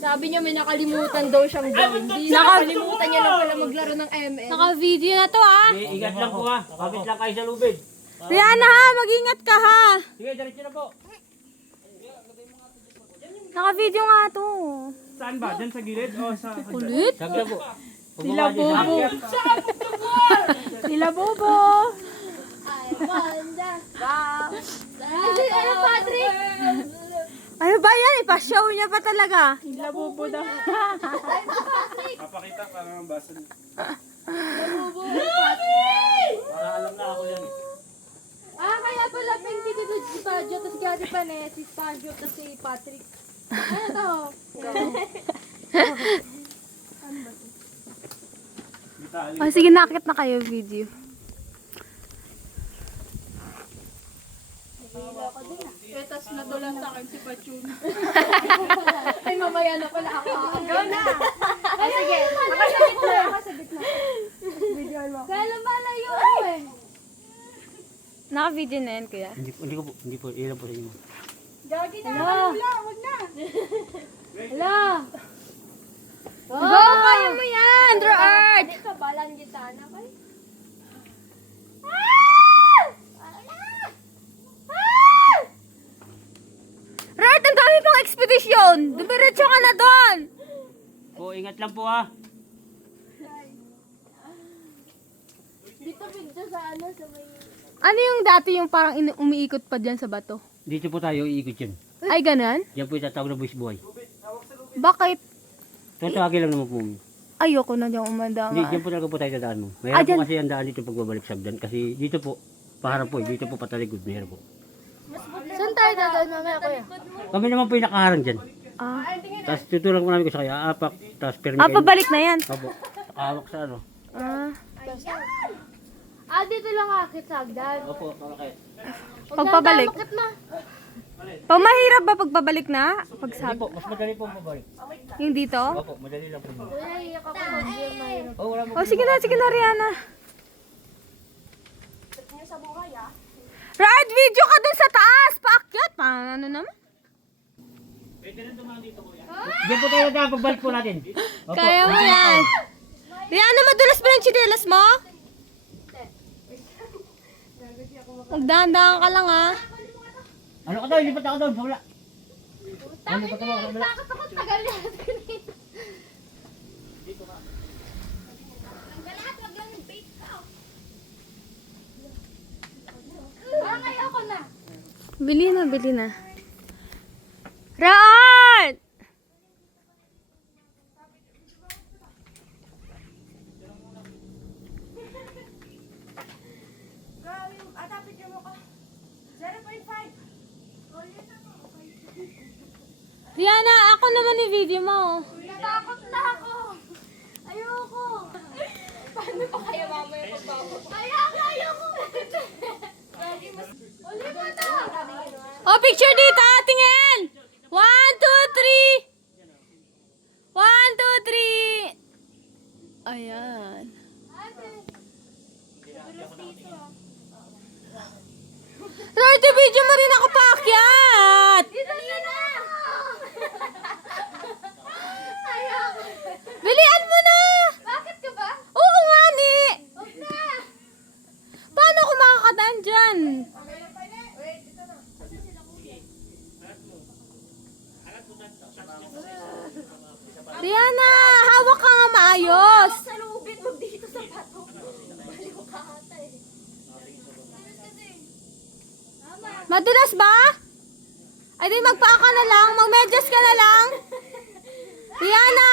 Sabi niya may nakalimutan daw siyang gawin. Nakalimutan niya lang pala maglaro ng ML. Naka-video na to ah. Ingat lang po ha. Kapit lang kayo sa lubid. Rihanna ha, mag-ingat ka ha. Sige, diretso na po. Naka-video nga to. Saan ba? Diyan sa gilid o sa... Kulit. Sabi na po. Sila Bobo. Sila Bobo. Ay, Wanda. Wow. Ano, Patrick? Ano ba yan? Ipa-show niya pa talaga. Sila Bobo daw. Papakita para mabasa niyo. Bobo. Patrick! Para alam na ako yan. Kaya pala pink dito si Pajo, tapos gati pa si Pajo, tapos si Patrick. Ano to? Oh, sige, nakakit na kayo video. Tapos nadulas sa akin si Pachun. Ay, mamaya na pala ako. Go na! Ay, sige. Makasabit na. Makasabit na. Video mo. Kaya malayo ko eh. Naka-video na yan, kuya. Hindi po, ilan po sa inyo. Gagi na. Wala, wag na. Hala. Go, kaya mo yan, Draw Art. Ito, balang gitana kay. Art, ang dami pang expedition. Dumiretso ka na doon. Po, ingat lang po ha. Dito video sa ano, sa may... Ano yung dati yung parang umiikot pa dyan sa bato? Dito po tayo, iikot yun. Ay, ganun? Yan po yung tatawag na buwis buhay. Bakit? Tatawagin lang naman po. Ayoko na dyan umanda. Hindi, dyan po talaga po tayo sa daan mo. Mayroon dyan. po kasi ang daan dito pagbabalik sa daan. Kasi dito po, paharap po, dito po patalikod. Mayroon po. Saan tayo dadaan mamaya, kuya? Kami naman po yung nakaharang dyan. Ah, Tapos tutulong po namin ko sa kaya, apak, tapos permi kayo. pabalik na yan. Opo, nakahawak sa ano. Ah, Dito lang akit sa hagdan. Opo, malaki. pagpabalik. Bakit na? Pag mahirap ba pagpabalik na? Hindi Pagsag. po, mas madali po pabalik. Yung dito? Opo, madali lang po. Kuya, iyak ako. Hindi mahirap. Oh, wala mo. Oh, sige na, Rihanna. Ride video ka dun sa taas. Paakyat. Paano naman? Diyan po tayo na pagbalik po natin. Opo. Kaya mo yan. Rihanna, madulas ba ng chinelas mo? Magdahan-dahan ka lang ha. Ano ka daw, lipat ako doon, sa wala. Ano lipat ako, sa wala. Bakit ako tagal na? Ayoko na. Bili na. Raan! Rihanna, ako naman yung video mo. Natakot na ako. Ayoko. Paano pa kayo mamaya pagbabot? Ayoko. Ulit mo to. Oh, picture dito, tingin! 1, 2, 3! 1, 2, 3! Ayan. Rarte, video mo rin ako paakyat! Dito na. Ayoko. Bilian mo na! Bakit ka ba? Oo nga ni! Huwag na. Paano ako makakadaan dyan? Rihanna, hawak ka nga maayos! Sa lubid mo dito sa bato. Baliw ka ata eh. Madulas ba? Ay di magpaa ka na lang, magmedyas ka na lang. Rihanna!